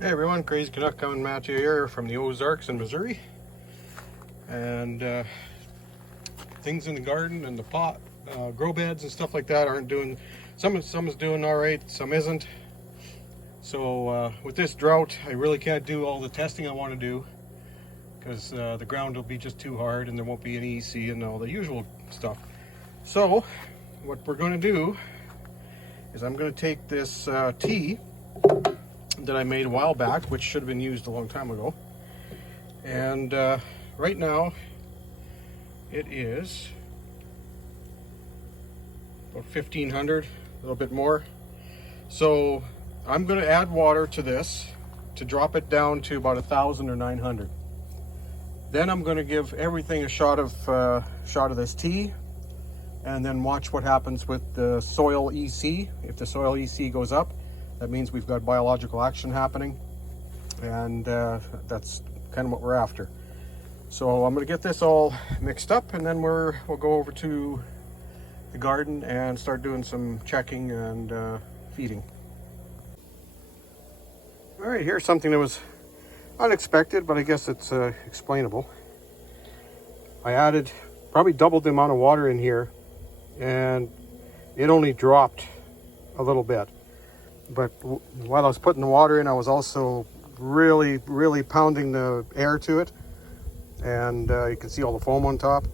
Hey everyone, Crazy Canuck coming Matthew here from the Ozarks in Missouri. And things in the garden and the pot, grow beds and stuff like that aren't doing, some is doing all right, some isn't. So with this drought, I really can't do all the testing I want to do because the ground will be just too hard and there won't be any EC and all the usual stuff. So what we're going to do is I'm going to take this tea that I made a while back, which should have been used a long time ago. And right now it is about 1,500, a little bit more. So I'm going to add water to this to drop it down to about 1,000 or 900. Then I'm going to give everything a shot of this tea, and then watch what happens with the soil EC. If the soil EC goes up, that means we've got biological action happening, and that's kind of what we're after. So I'm going to get this all mixed up, and then we'll go over to the garden and start doing some checking and feeding. All right, here's something that was unexpected, but I guess it's explainable. I added probably doubled the amount of water in here, and it only dropped a little bit. But while I was putting the water in, I was also really pounding the air to it, and you can see all the foam on top.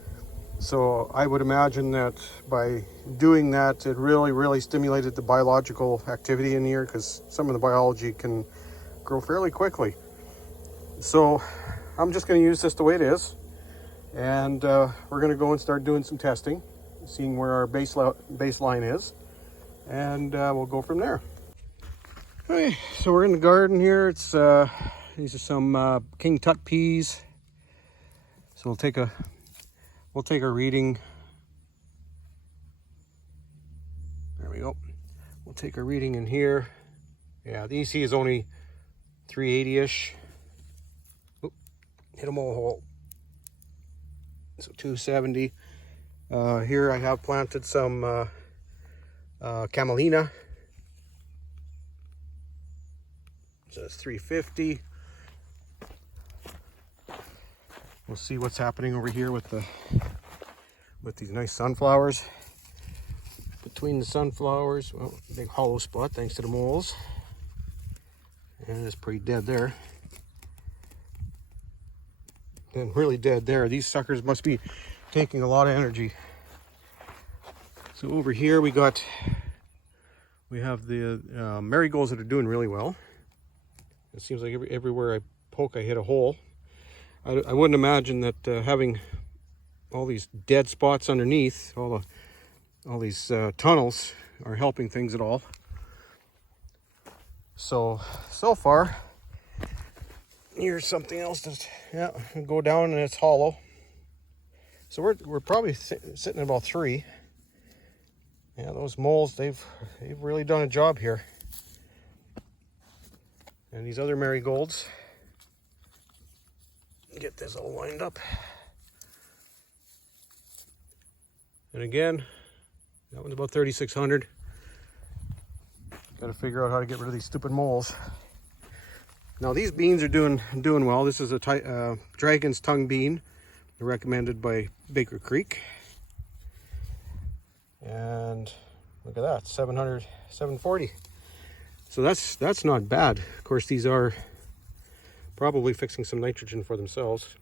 So I would imagine that by doing that, it really stimulated the biological activity in here, because some of the biology can grow fairly quickly. So I'm just going to use this the way it is, and we're going to go and start doing some testing, seeing where our baseline is, and we'll go from there. Okay, so we're in the garden here. It's these are some King Tut peas. So we'll take a reading. There we go. We'll take a reading in here. Yeah, the EC is only 380-ish. Hit a mole hole. So 270. Here I have planted some camelina. So it's 350. We'll see what's happening over here with these nice sunflowers. Between the sunflowers, well, big hollow spot thanks to the moles. And it's pretty dead there. And really dead there. These suckers must be taking a lot of energy. So over here we have the marigolds that are doing really well. It seems like everywhere I poke, I hit a hole. I wouldn't imagine that having all these dead spots underneath, all these tunnels, are helping things at all. So far, here's something else that, yeah, go down and it's hollow. So we're probably sitting at about 3. Yeah, those moles, they've really done a job here. And these other marigolds, get this all lined up. And again, that one's about 3,600. Got to figure out how to get rid of these stupid moles. Now these beans are doing well. This is a dragon's tongue bean, recommended by Baker Creek. And look at that, 700, 740. So that's not bad. Of course, these are probably fixing some nitrogen for themselves.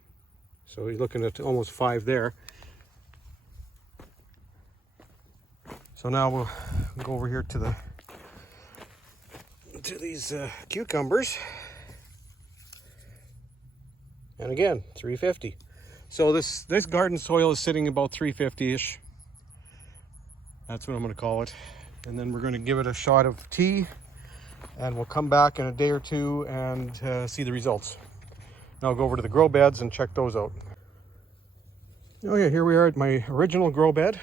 So you're looking at almost 5 there. So now we'll go over here to these cucumbers. And again, 350. So this garden soil is sitting about 350-ish. That's what I'm going to call it. And then we're going to give it a shot of tea, and we'll come back in a day or two and see the results. Now I'll go over to the grow beds and check those out. Oh yeah, here we are at my original grow bed,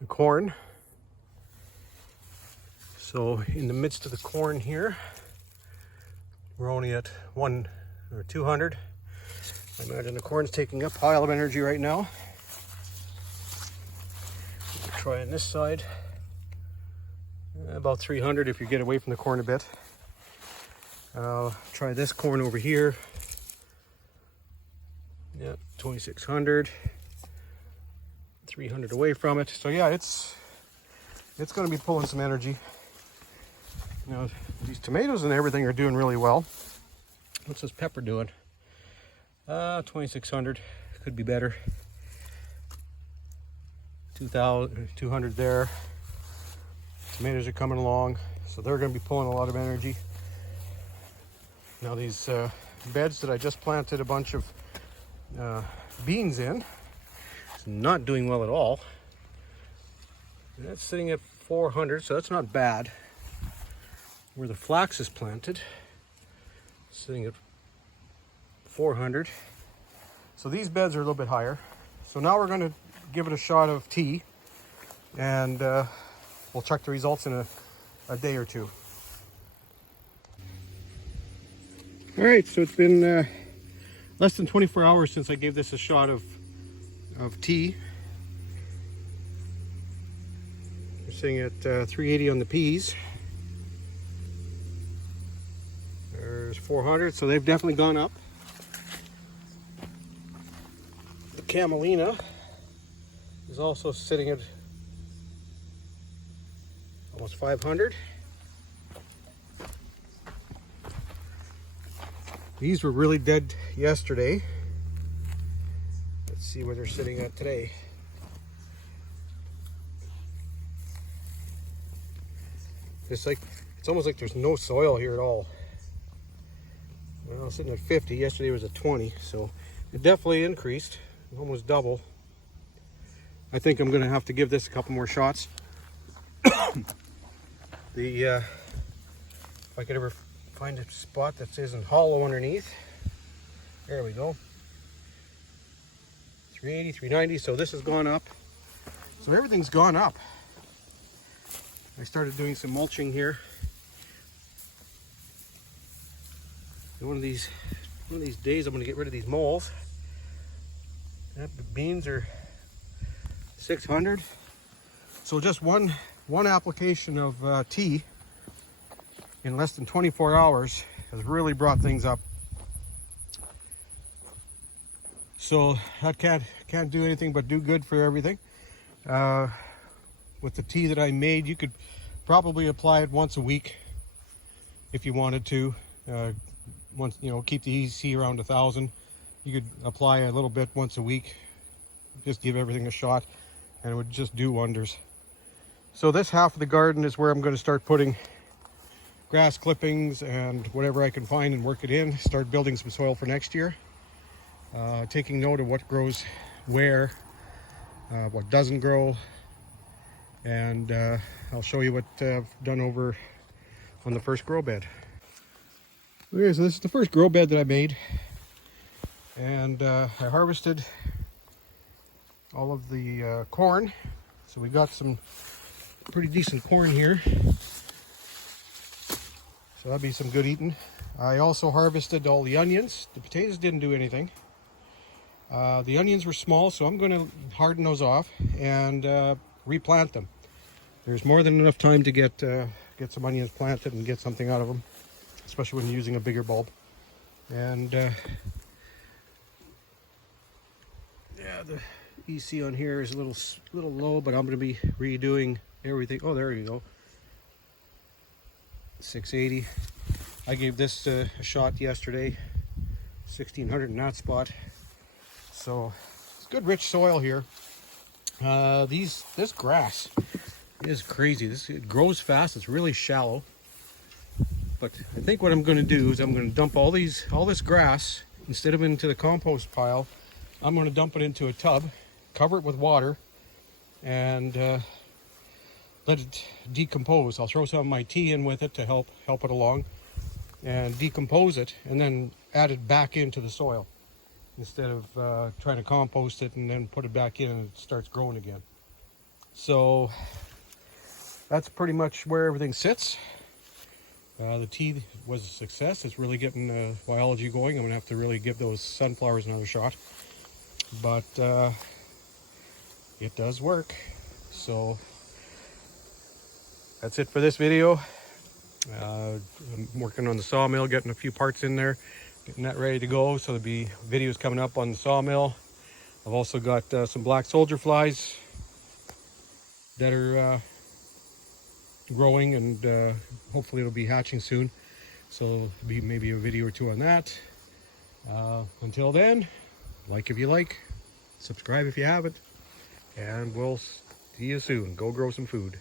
the corn. So in the midst of the corn here, we're only at 1 or 200. I imagine the corn's taking up a pile of energy right now. We'll try on this side. About 300 if you get away from the corn a bit. I'll try this corn over here. Yep, 2600. 300 away from it. So yeah, it's going to be pulling some energy. You know, these tomatoes and everything are doing really well. What's this pepper doing? 2600. Could be better. 200 there. Tomatoes are coming along, so they're going to be pulling a lot of energy. Now these beds that I just planted a bunch of beans in, it's not doing well at all. And that's sitting at 400, so that's not bad. Where the flax is planted, sitting at 400. So these beds are a little bit higher. So now we're going to give it a shot of tea, and we'll check the results in a day or two. All right, so it's been less than 24 hours since I gave this a shot of tea. We're sitting at 380 on the peas. There's 400, so they've definitely gone up. The camelina is also sitting at almost 500. These were really dead yesterday. Let's see where they're sitting at today. It's almost like there's no soil here at all. Well, sitting at 50. Yesterday was at 20, so it definitely increased, almost double. I think I'm going to have to give this a couple more shots. If I could ever find a spot that isn't hollow underneath. There we go. 380, 390. So this has gone up. So everything's gone up. I started doing some mulching here. And one of these days I'm going to get rid of these moles. The beans are 600. So just one application of tea in less than 24 hours has really brought things up. So that can't do anything but do good for everything. With the tea that I made, you could probably apply it once a week if you wanted to. Once, you know, keep the EC around 1,000. You could apply a little bit once a week. Just give everything a shot, and it would just do wonders. So this half of the garden is where I'm going to start putting grass clippings and whatever I can find and work it in. Start building some soil for next year. Taking note of what grows where, what doesn't grow, and I'll show you what I've done over on the first grow bed. Okay, so this is the first grow bed that I made, and I harvested all of the corn. So we got some pretty decent corn here. So that'd be some good eating. I also harvested all the onions. The potatoes didn't do anything. The onions were small, so I'm going to harden those off and replant them. There's more than enough time to get some onions planted and get something out of them, especially when you're using a bigger bulb. And yeah, the EC on here is a little low, but I'm going to be redoing everything. Oh, there you go. 680. I gave this a shot yesterday. 1600 in that spot. So it's good rich soil here. This grass is crazy. It grows fast. It's really shallow. But I think what I'm going to do is I'm going to dump all this grass, instead of into the compost pile, I'm going to dump it into a tub, cover it with water, and let it decompose. I'll throw some of my tea in with it to help it along, and decompose it, and then add it back into the soil instead of trying to compost it and then put it back in and it starts growing again. So that's pretty much where everything sits. The tea was a success. It's really getting biology going. I'm gonna have to really give those sunflowers another shot, but it does work. So that's it for this video. I'm working on the sawmill, getting a few parts in there, getting that ready to go. So there'll be videos coming up on the sawmill. I've also got some black soldier flies that are growing, and hopefully it'll be hatching soon. So there'll be maybe a video or two on that. Until then, like if you like, subscribe if you haven't, and we'll see you soon. Go grow some food.